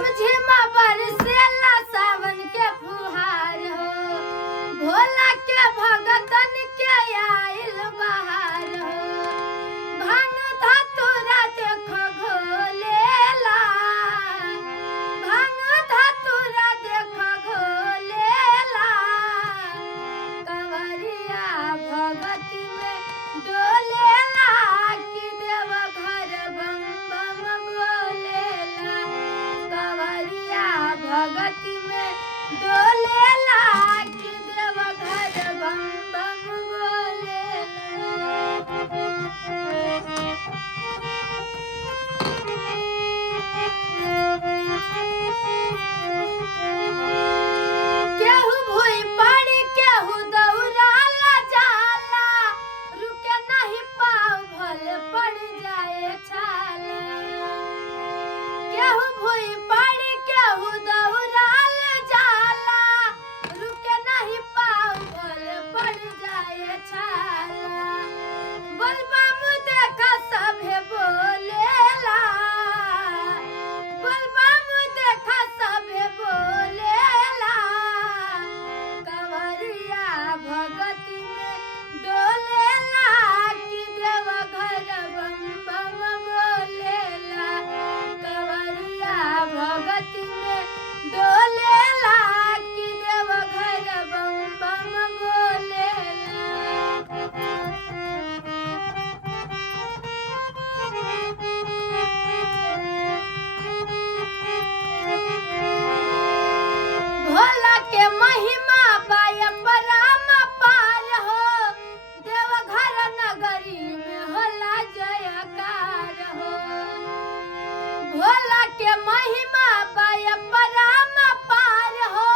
झिम झिम बरसेला सावन के फुहार हो भोला के भगतन के आइल बहार हो भांग धतूरा देखो घोलेला भांग धतूरा देखो घोलेला कंवरिया भगती में डोलेला कि देव घर बम बम बोलेला कंवरिया भगती में डोलेला कि देव घर बम बम केहू भूई पड़ी केहू दौड़ाला जाला रुके नहीं पाँव भले पड़ जाए छाला केहू भूई पड़ी केहू दौड़ाल जाला रुके नहीं पाँव भले पड़ जाए छाला बलबम देखा सभे बोलेला बलबम देखा सभे बोलेला कंवरिया भगती में डोलेला कि देव घर बम बम बोलेला कंवरिया भगती में डोलेला कि देव घर बम बम बोलेला भोला के महिमा पाय पराम पार हो देव घर नगरी में होला जयकार हो भोला के महिमा पाय पराम पार हो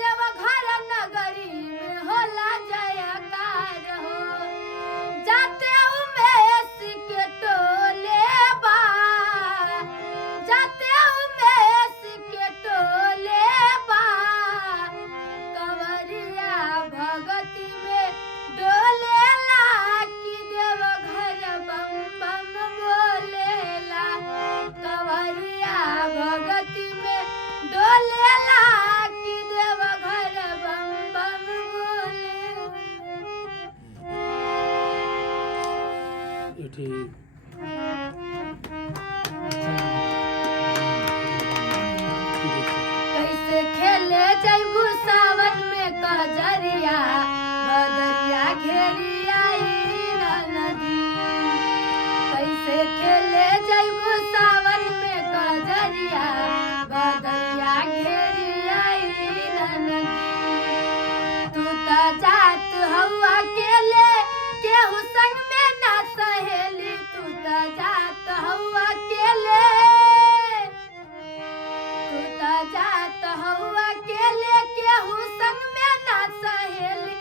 देव घर नगरी में होला जयकार हो जाते उमेश के टोले बा जाते उमेश के टोले बा कंवरिया भगती में डोलेला कि देव घर बम बम बोलेला कंवरिया भगती में डोलेला कि देव घर बम बम बोलेला ठीक कैसे खेले जैबू सावन में कजरिया बदरिया घेरिया नदी कैसे खेले जैबू सावन में कजरिया बदरिया घेरिया नदी तू तो जात हवा केले केहू संग में ना सहेली तू तो जात हवा केले तू तो जात हवा केले केहू संग में ना सहेली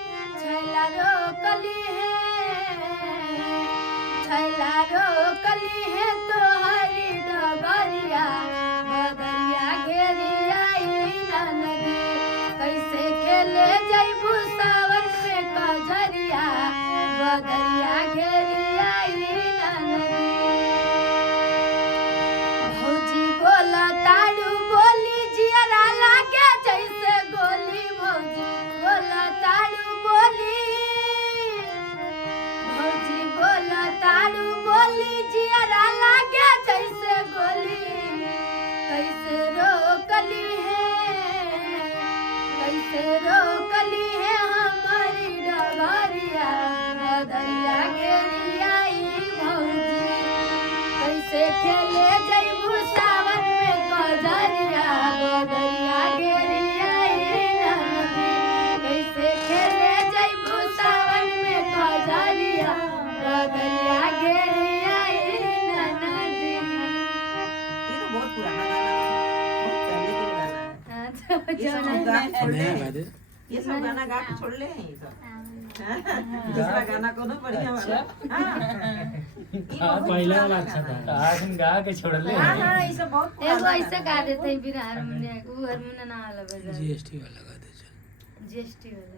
छैला रोकली है तोहरी डगरिया बदरिया घेरिया नदी कैसे खेले जैबू सावन में कजरिया बदरिया घेरिया नदी भौजी बोला ताड़ू बोली जियरा लागे जैसे गोली भौजी बोला ताड़ू बोली भौजी बोला ताड़ू बोली जियरा लागे जैसे गोली कैसे रोकली है हमारी डगरिया बदरिया घेरिया भौजी कैसे खेले जैबू सावन में कजरिया बदरिया घेरिया नदी कैसे खेले जैबू सावन में कजरिया बदरिया घेरिया नदी ये तो बहुत पुराना गाना है, बहुत पहले के गाना है। नया गाते ये सब गाना गा के छोड़ ले हैं ये सब। दूसरा गाना को ना बढ़िया वाला। हाँ, पहला वाला अच्छा था आज हम गा के छोड़ ले हाँ हाँ ये सब बहुत एगो पुराना ऐसे गाना गा है। देते हैं बिना हारमोनियम वो हारमोनियम ना वाला बजा जीएसटी वाला गा दे चल जीएसटी वाला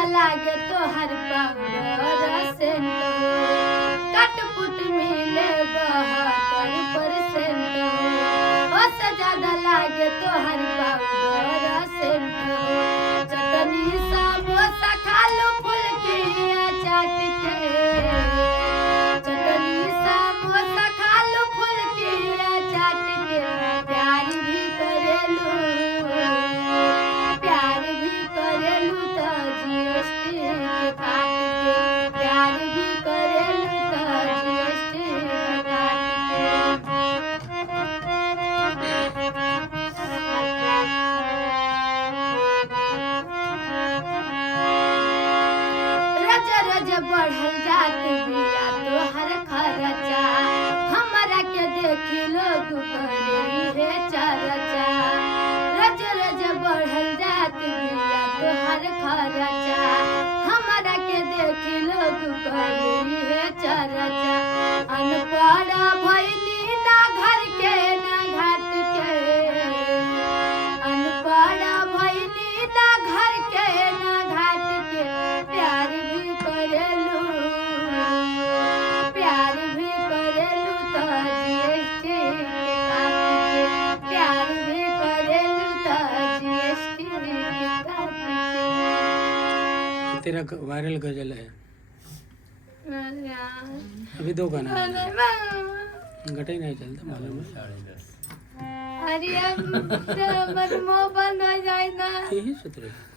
ज्यादा लागे तो हर पाउडर सेंट कटपुट मिले 72% उससे ज्यादा लागे तो हर पाउडर सेंट चटनी समोसा खा लो फुल्कियाँ चाट के चटनी समोसा खा लो फुल्कियाँ चाट के प्यार भी करेलू तो जीएसटी के काट के प्यार भी करेलू तो जीएसटी के काट के रज बढ़ल जात बिया तोहर खर्चा हमरा के देखी लोग करे रे चर्चा रज बढ़ल जात बिया तोहर खर्चा हमरा के देखी लोग करे रे चर्चा अनपढ़ भइली ना घर के ना घाट के अनपढ़ भइली ना घर के ना घाट के प्यार भी करेलू तो जीएसटी के काट के प्यार भी करेलू तो जीएसटी के काट के तेरा वायरल गजल है अभी 2 गाना घटे नहीं चलता मालूम है 10:30 अरे अब मन मोह बंद हो जाए ना यही सूत्र है